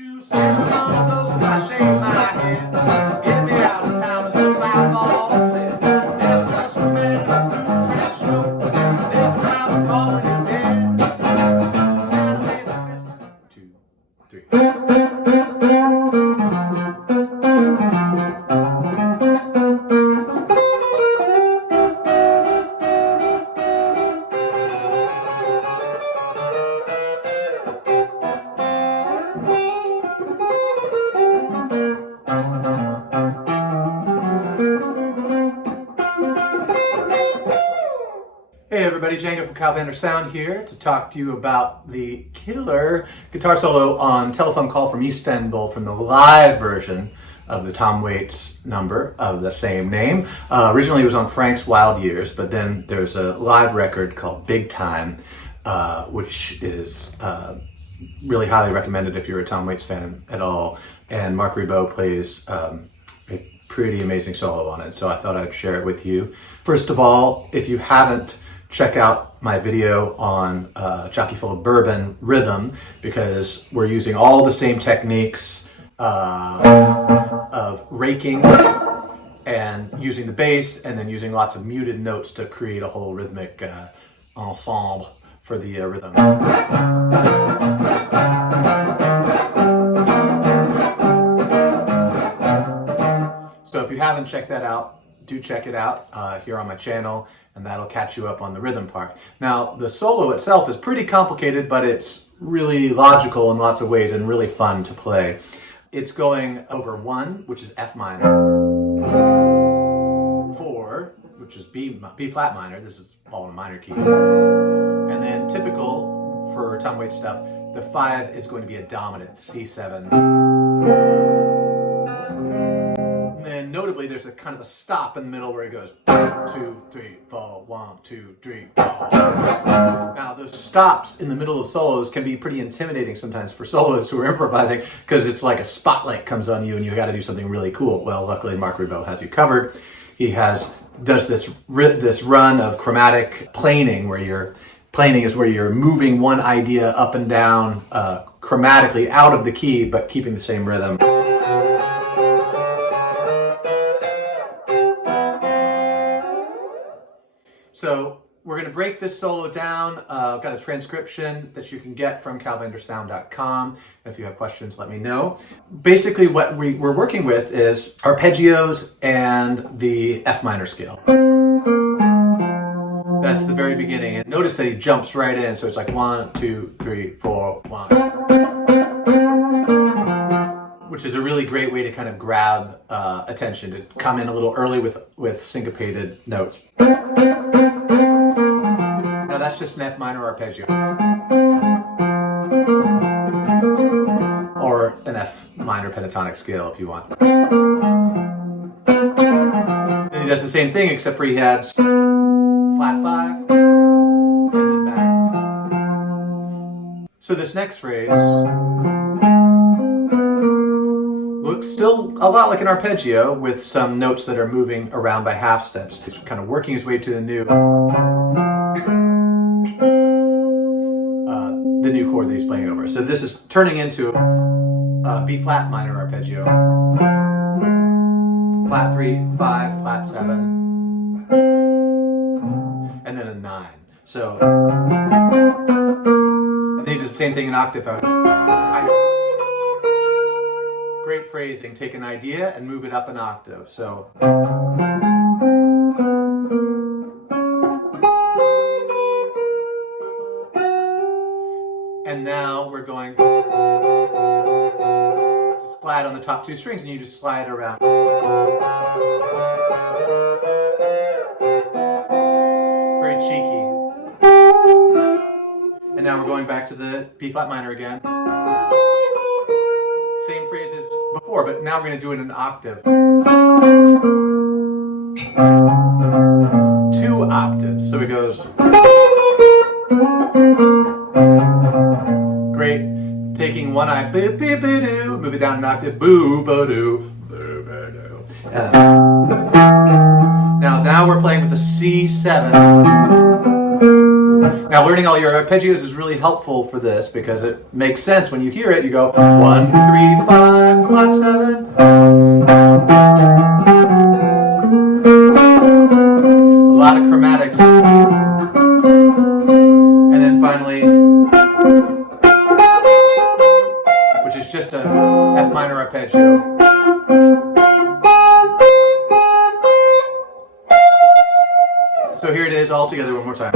you say one of those if I shake my head? Get me out of town as if I'm all set. Never touch a man in a blue trench coat. Never drive a car when you're dead. Saturdays are best. 2, 3. Hey everybody, Django from Calvander Sound here to talk to you about the killer guitar solo on Telephone Call from Istanbul from the live version of the Tom Waits number of the same name. Originally it was on Frank's Wild Years, but then there's a live record called Big Time, which is really highly recommended if you're a Tom Waits fan at all. And Mark Ribot plays a pretty amazing solo on it, so I thought I'd share it with you. First of all, if you haven't, check out my video on Jockey Full of Bourbon rhythm, because we're using all the same techniques of raking and using the bass and then using lots of muted notes to create a whole rhythmic ensemble for the rhythm. So if you haven't checked that out, do check it out here on my channel, and that'll catch you up on the rhythm part. Now, the solo itself is pretty complicated, but it's really logical in lots of ways and really fun to play. It's going over 1, which is F minor, 4, which is B flat minor, this is all in a minor key, and then typical for Tom Waits stuff, the 5 is going to be a dominant, C7. And notably, there's a kind of a stop in the middle where it goes 1, 2, 3, 4, 1, 2, 3, 4. Now, those stops in the middle of solos can be pretty intimidating sometimes for soloists who are improvising, because it's like a spotlight comes on you and you got to do something really cool. Well, luckily, Mark Ribot has you covered. He does this run of chromatic planing, where planing is where you're moving one idea up and down chromatically out of the key, but keeping the same rhythm. So we're going to break this solo down. I've got a transcription that you can get from calvandersound.com. If you have questions, let me know. Basically, what we're working with is arpeggios and the F minor scale. That's the very beginning. And notice that he jumps right in. So it's like 1, 2, 3, 4, 1. Which is a really great way to kind of grab attention, to come in a little early with syncopated notes. Now that's just an F minor arpeggio. Or an F minor pentatonic scale if you want. Then he does the same thing, except for he adds flat 5 and then back. So this next phrase looks still a lot like an arpeggio, with some notes that are moving around by half steps. He's kind of working his way to the new chord that he's playing over. So this is turning into a B flat minor arpeggio, flat 3, 5, flat 7, and then a 9. So, and then he does the same thing in octave. Great phrasing. Take an idea and move it up an octave. So. And now we're going just flat on the top 2 strings, and you just slide around. Very cheeky. And now we're going back to the B flat minor again. Same phrase as before, but now we're going to do it in an octave. 2 octaves. So it goes. Great. Taking one eye, boo, boo, boo, doo, move it down an octave, boo, boo, doo, boo, boo, doo. Now we're playing with the C7. Now, learning all your arpeggios is really helpful for this because it makes sense when you hear it. You go 1, 3, 5, 5, 7. A lot of chromatics. And then finally, which is just a F minor arpeggio. So here it is all together one more time.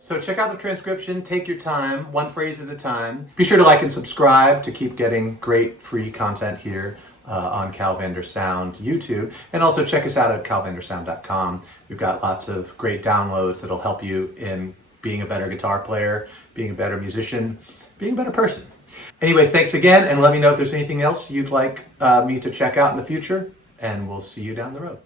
So check out the transcription, take your time, one phrase at a time. Be sure to like and subscribe to keep getting great free content here on Cal Vander Sound YouTube. And also check us out at calvandersound.com. We've got lots of great downloads that'll help you in being a better guitar player, being a better musician, being a better person. Anyway, thanks again, and let me know if there's anything else you'd like me to check out in the future, and we'll see you down the road.